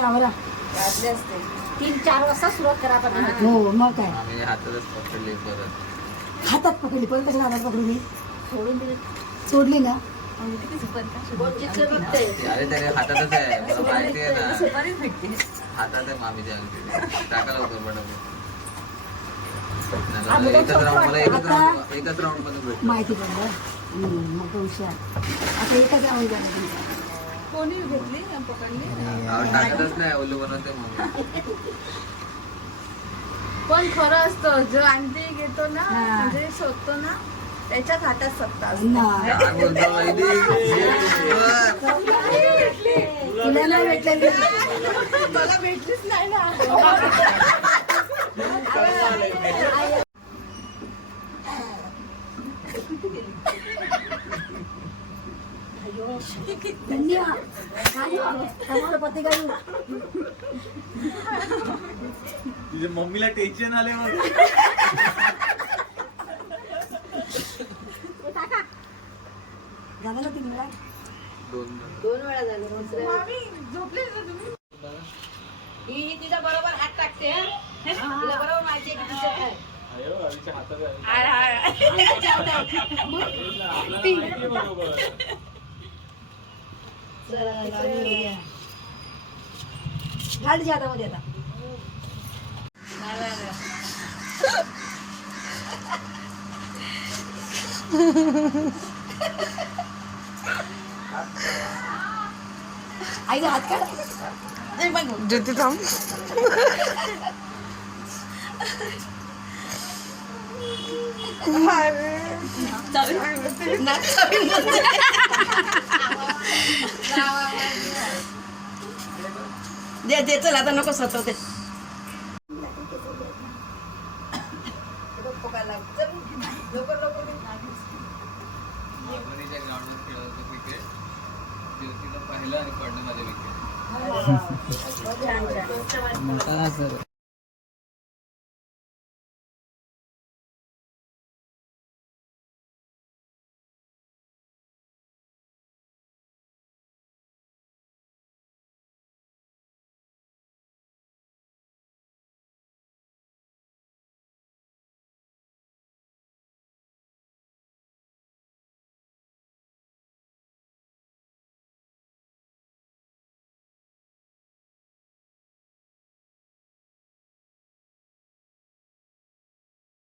तुम्ही आवरा. तीन चार वाजता सुरुवात करा आपण हो. मग काय? आम्ही हातातच पकडले परत. हातात पकडली पण कशा हातात पकडू मी? सोडून दिले. सोडली ना? बोलचितले बघते अरे त्याने हातातच आहे. मला माहिती आहे ना? सुपारीच भेटते हातात आहे मामीच्या अंगठी टाका लवकर पटापट. आता नाही तर एकच राऊंड मला एकच आता- राऊंड एकच राऊंडमध्ये भेट माहिती पडलं. मग हुशार. आता एकच राहून झाला तुमचा. कोणी घेतली पकडली. टाकतच नाही ओल्लू बनवते मम्मी पण खरं असतं जो आणते घेतो ना हा. म्हणजे शोधतो ना त्याच्याच हातात सत्ता असते. भेटलेली मला भेटलीच नाही ना धन्यवाद काय पत्ते काय तुझ्या मम्मीला टेन्शन आले मग झालं ना तीन वेळा दोन दोन वेळा झाले झोपले ही तिचा बरोबर हात टाकते हं? तिला बरोबर माहिती आहे की तिचं काय. अयो, आईच्या हातात घाल तिच्या हातामध्ये आता आईचा हात काढ ज्योती थांब दे दे चल आता नको ज्योतीला पाहिलं आणि पडलं माझ्या विकेट